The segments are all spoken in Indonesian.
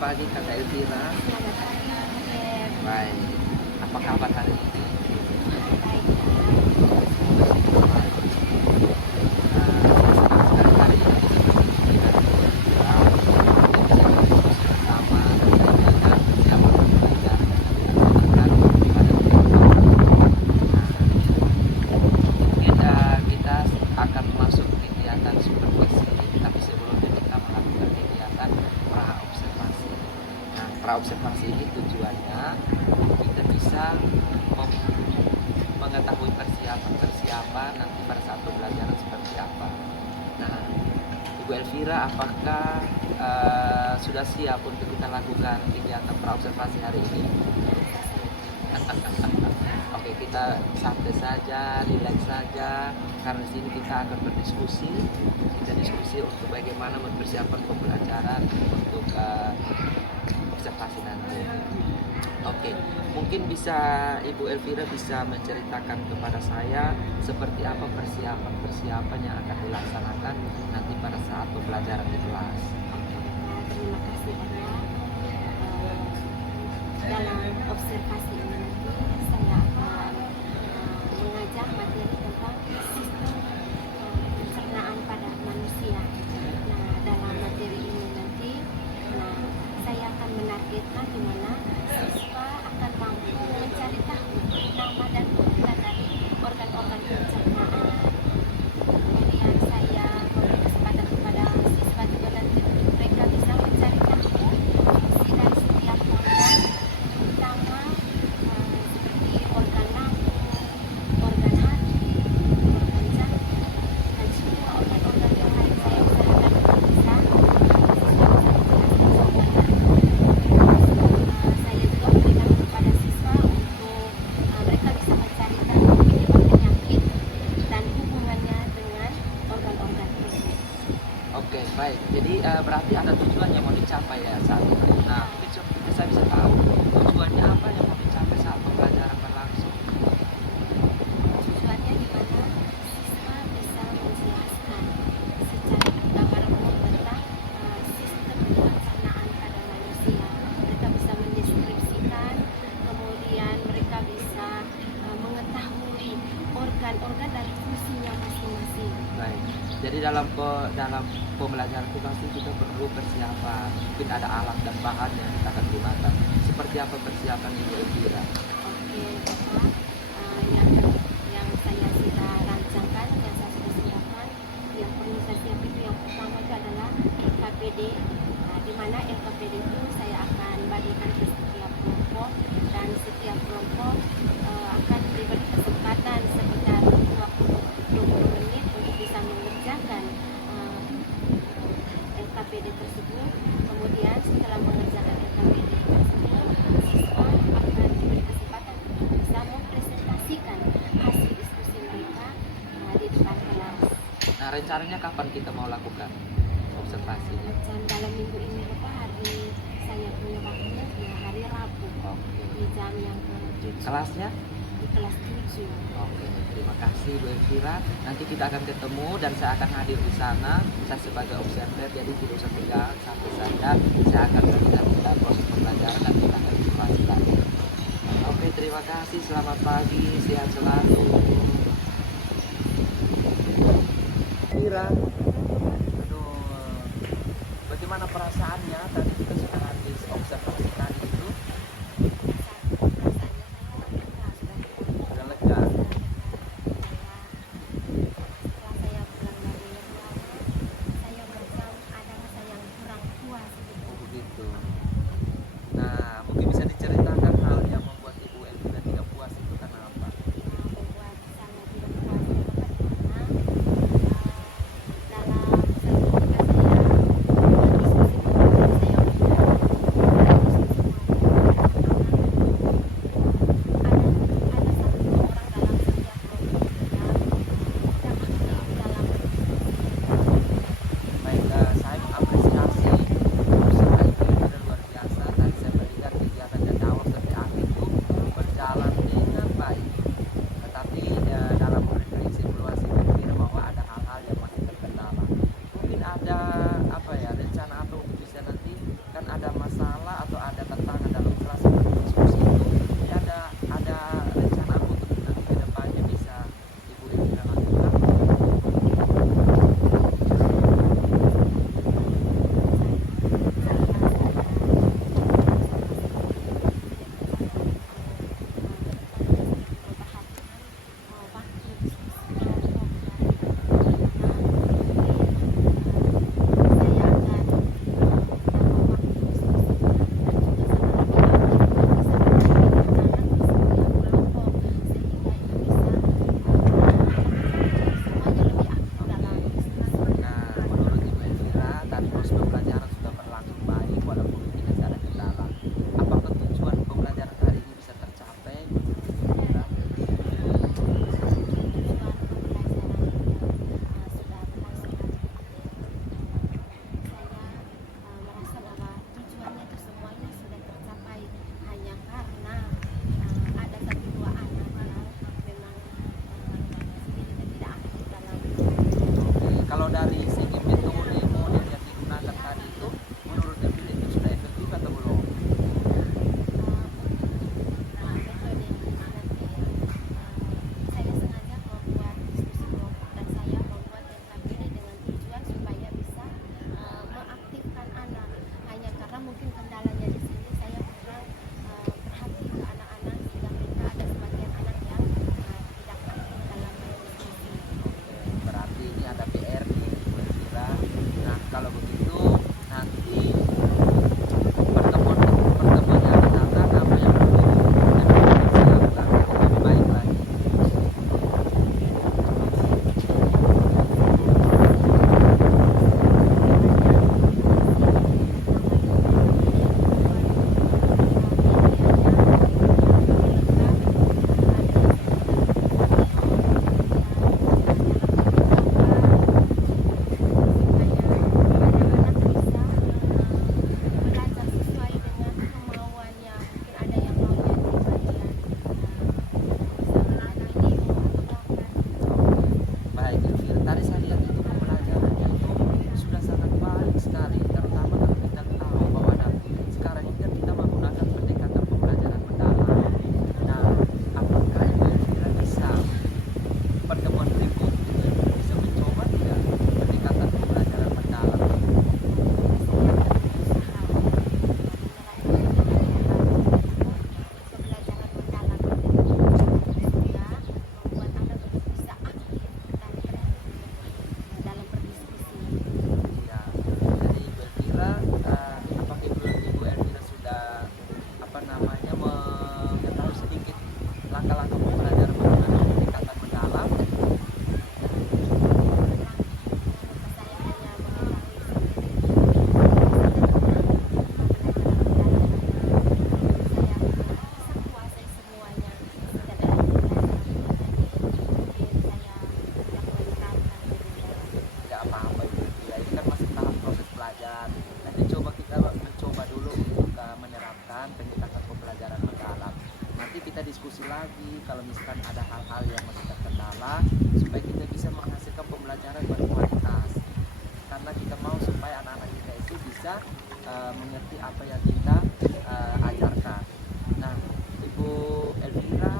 pagi Kakak Elvira. Selamat pagi, Kak. Baik. Apa kabar hari ini? Baik, Semoga baik. Senang sekali hari ini bisa bertemu dengan Elvira. Bisa berdiskusi bersama terkait dengan persiapan belajar yang akan dilakukan pada mungkin kita akan masuk kegiatan supervisi, tapi sebelumnya kita melakukan kegiatan pra observasi. Nah, pra observasi ini tujuannya kita bisa mengetahui persiapan nanti pada saat pembelajaran seperti apa. Nah, Ibu Elvira, apakah sudah siap untuk kita lakukan kegiatan pra observasi hari ini? Oke, kita santai saja, rileks saja, karena di sini kita akan berdiskusi. Kita diskusi untuk bagaimana mempersiapkan pembelajaran untuk observasi nanti. Oke, mungkin bisa Ibu Elvira bisa menceritakan kepada saya seperti apa persiapan yang akan dilaksanakan nanti pada saat pembelajaran di kelas. terima kasih banyak. Dalam observasi ini nanti saya akan mengajar materi tentang sistem pencernaan pada manusia. Nah, dalam materi ini nanti, saya akan menargetkan di mana siswa akan mampu mencari tahu nama dan fungsi dari organ-organ pencernaan. Kemudian saya memberi kesempatan kepada siswa juga nanti mereka bisa mencari tahu fungsi dari setiap organ, terutama seperti organ lambung, organ hati, organ jantung, dan semua organ-organ yang lain. Saya usahakan untuk bisa siswa saya juga berikan kepada siswa untuk mereka bisa mencari tahu penyebab penyakit dan hubungannya dengan organ-organ ini. Oke, baik. Jadi berarti ada tujuan yang mau dicapai ya saat itu. Nah, mungkin saya bisa tahu tujuannya apa yang mau dicapai saat pembelajaran berlangsung. Tujuannya di mana siswa bisa menjelaskan secara gambar umum tentang sistem pencernaan pada manusia. Mereka bisa mendeskripsikan, kemudian mereka bisa mengetahui organ-organ dan fungsinya masing-masing. Baik. Jadi dalam pembelajaran itu pasti kita perlu persiapan. Mungkin ada alat dan bahan yang kita akan gunakan. Seperti apa persiapan Ibu Elvira? Oke, Bapak. Yang saya sudah rancangkan, yang saya sudah siapkan, yang perlu saya siapkan itu yang pertama itu adalah LKPD. Di mana LKPD itu saya akan bagikan ke setiap kelompok, dan setiap kelompok akan diberi kesempatan sekitar waktu 20 menit untuk bisa mengerjakan LKPD tersebut. Kemudian setelah mengerjakan LKPD tersebut, siswa akan diberi kesempatan untuk bisa mempresentasikan hasil diskusi mereka di depan kelas. Nah, rencananya kapan kita mau lakukan observasinya? Dan dalam minggu ini Bapak, hari saya punya waktunya di hari Rabu Oke. di jam yang ke-7 Kelasnya? di kelas 7. Oke, terima kasih Bu Elvira. Nanti kita akan ketemu dan saya akan hadir di sana. Saya sebagai observer, jadi tidak usah tegang, santai saja. Saya akan melihat proses pembelajaran dan kita akan diskusi lagi. Oke, terima kasih. Selamat pagi, sehat selalu. Elvira, aduh, bagaimana perasaannya tadi kita sudah habis observasi tadi itu? Sudah lega. Setelah saya pulang dari Lamongan, saya macam ada rasa yang kurang puas gitu. Oh, begitu. Nah, mungkin bisa diceritakan hal yang membuat Ibu Elvira tidak puas itu karena apa? Membuat saya tidak puas itu karena dalam sertifikat Baik, saya mengapresiasi usaha Ibu Elvira luar diskusi lagi kalau misalkan ada hal-hal yang masih terkendala, supaya kita bisa menghasilkan pembelajaran berkualitas. Karena kita mau supaya anak-anak kita itu bisa mengerti apa yang kita ajarkan. Nah, Ibu Elvira,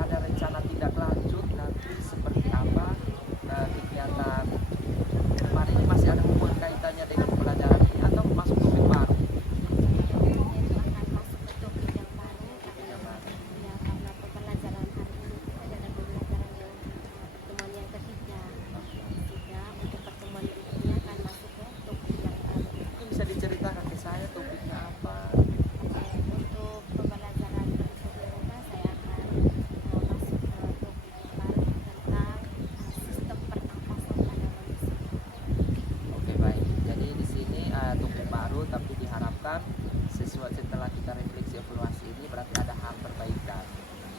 ada rencana tindak lanjut nanti seperti apa kegiatan kemarin ini, masih ada hubungan kaitannya dengan pembelajaran ini atau masuk topik baru? Itu akan masuk ke topik yang baru karena ya karena pembelajaran hari ini itu adalah pembelajaran yang pertemuan yang ketiga, sehingga untuk pertemuan berikutnya akan masuk ke topik yang baru. Mungkin bisa diceritakan ke saya topiknya apa? Untuk pembelajaran berikutnya saya akan masuk ke topik yang baru tentang sistem pernapasan pada manusia. Oke, baik. Jadi di sini topik baru, tapi diharapkan sesuai setelah kita refleksi evaluasi ini berarti ada hal perbaikan.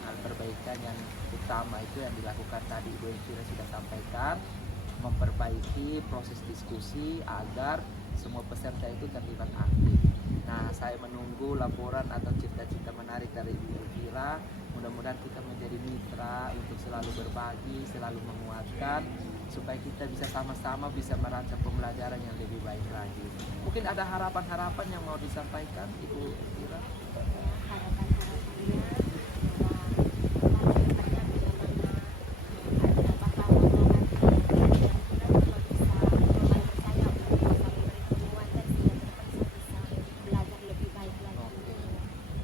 Hal perbaikan yang utama itu yang dilakukan tadi Ibu Elvira sudah sampaikan, memperbaiki proses diskusi agar semua peserta itu terlibat aktif. Nah, saya menunggu laporan atau cerita-cerita menarik dari Ibu Elvira. Mudah-mudahan kita menjadi mitra untuk selalu berbagi, selalu menguatkan, supaya kita bisa sama-sama bisa merancang pembelajaran yang lebih baik lagi. Mungkin ada harapan-harapan yang mau disampaikan Ibu Elvira? Harapan-harapannya bahwa kedepannya bila mana ada pahlawan nanti mudah-mudahan juga bisa membantu saya untuk bisa memberi penguatan sehingga ke depan saya bisa belajar lebih baik lagi.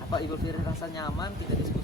Apa Ibu Elvira rasa nyaman kita diskusi